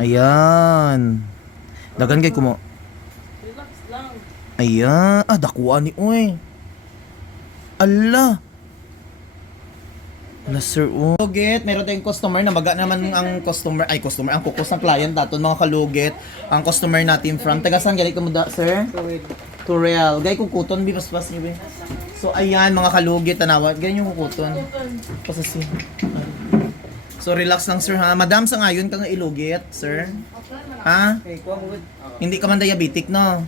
Ayan. Dagan kay kumo. Relax lang. Ayan. Ah, dakuan ni oy. Ala. Na sir, oh. Kalugit, meron tayong customer na baga naman ang customer, ang kukos ng client natin, mga kalugit. Ang customer natin from, taga saan galing ka mo da, sir? Turel. Gay kukuton, bibas-bas niyo ba? So, ayan, mga kalugit, tanawa. Ganyan yung kukuton. Pasasi. So, relax lang, sir, ha? Madam, sa ngayon ka nga ilugit, sir? Ha? Hindi ka man diabetic, no?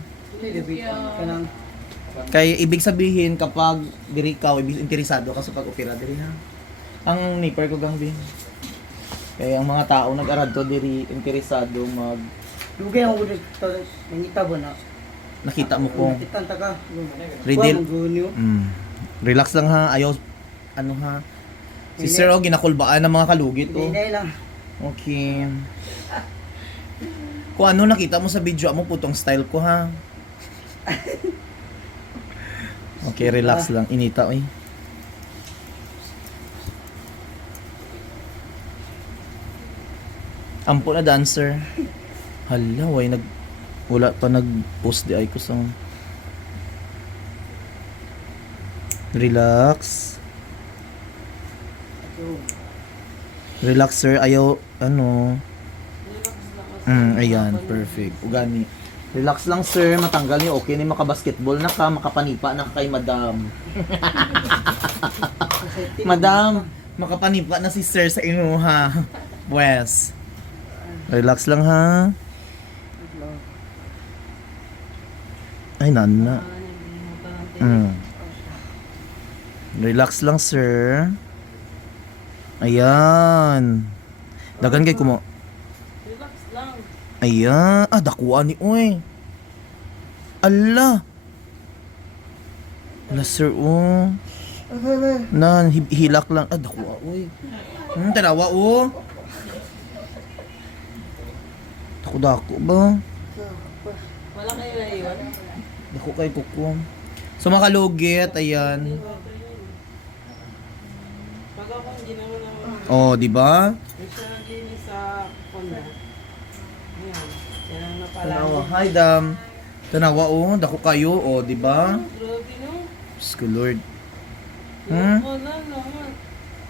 Kaya ibig sabihin, kapag diri ka, interesado ka sa pag-opera, diri ha? Ang nipper ko gang bin. Kaya ang mga tao nag-arad to diri interesado mag Lugay ang ulit nangita ba na? nakita mo po. Nakita ka. Riddle. Gunyo. Relax lang ha. Ayaw ano ha. Si Sir O ginakulbaan ng mga kalugit oh. Hindi lang. Okay. Kung ano nakita mo sa video mo putong style ko ha. Okay, relax lang. Inita oy. Ampo na dancer. Hala, wala pa nag-post di ay ko sa relax. Relax sir, ayaw ano. Ayan, perfect. Ugani. Relax lang sir, matanggal niyo. Okay ni makabasketball na ka, makapanipa na kay madam. Madam, makapanipa na si sir sa inuha. Wes. Relax lang ha. Ay, nana. Relax lang, sir. Ayan. Dagan kay kumo. Relax lang. Ayan. Ah, dakuan ni oy. Ala. Ala, sir, oh. Nan, hilak lang. Ah, dakuan, oy. Tanawa, oh. Dako ba? Wala kayo na iwan. Dako kay kuko. So makalugit, ayan. Pag ako hindi naman naman. Oh, di ba? May siya din sa Honda. Ayan. Yan ang napala. Tanawa, hi dam. Tanawa oh, dako kayo, oh, di ba? Grabe no. Diyos ko Lord. Wala naman.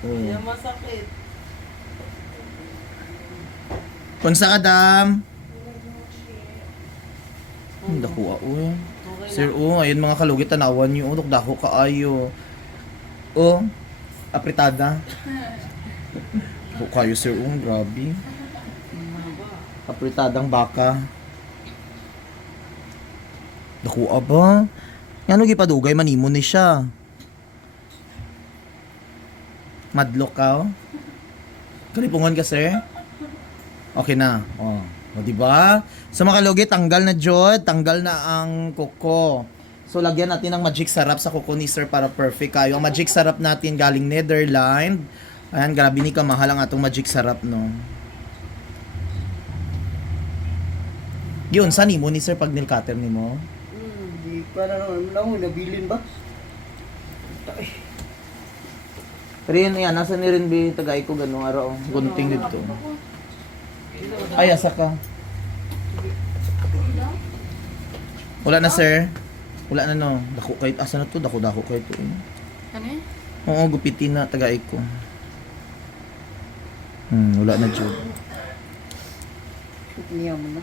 Oh. Yan masakit. Kunsa ka dam? Dako oh. Okay Sir, oh, ayun mga kalugit, tanawan niyo, oh, dako kaayo. Oh, apritada. Dako kayo, sir, oh, grabe. Apritadang baka. Dako aba. Ngano gipadugay manimo ni siya. Madlok ka, oh. Kalipungan ka, sir? Okay na. Oh, o, di ba? So mga kalugit, tanggal na jod, tanggal na ang kuko. So lagyan natin ng magic sarap sa kuko ni sir para perfect kayo. Ang magic sarap natin galing Netherlands. Ayan, grabe ni kamahal ang atong magic sarap, no. Yun, saan mo ni sir pag nilcutter ni mo? Di pa na naman nabilin ba? Rin, yan, nasa ni rin bi tagay ko ganung araw, gunting dito. Ay, asa ka? Wala na sir. Wala na no. Dako kay asa na to, dako kay to. Ano eh? Oo, gupitin na tagay ko. Wala na jud. Niya mo na.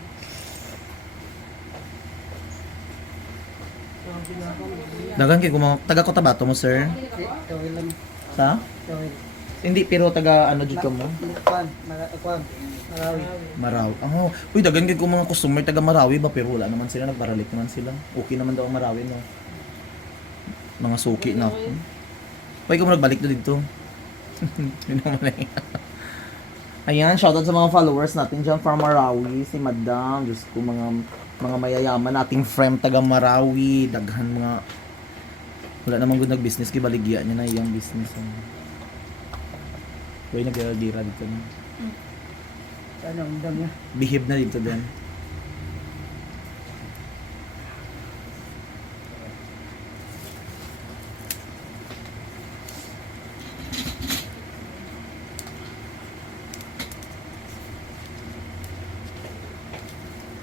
Dagan kay kumo taga Cotabato mo sir. Tawil lang. Sa? Tawil. Hindi pero taga ano jud ka mo? Kwan. Marawi. Marawi. Oh, uy dagan kay kumo mga customer taga Marawi ba pero wala naman sila nagbaralik naman sila. Okay naman daw ang Marawi no. Mga suki na. Uy kumo nagbalik na dito. Yun naman eh. Ayan, shoutout sa mga followers natin dyan from Marawi, si Madam, Diyos ko, mga mayayaman nating friend taga Marawi, daghan mga, wala namang good nag-business, kibaligya niya na yung business. Uy, nag-gira dito na. Ano, undang niya. Behave na dito din.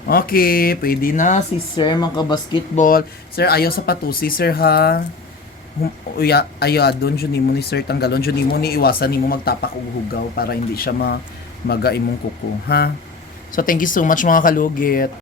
Okay, pwede na si sir basketball. Sir, ayaw sa patusi, sir, ha? Ayadon, dyan mo ni sir tanggalon. Dyan mo ni iwasan ni mo magtapak og hugaw para hindi siya maga imong kuko, ha? So, thank you so much mga kalugit.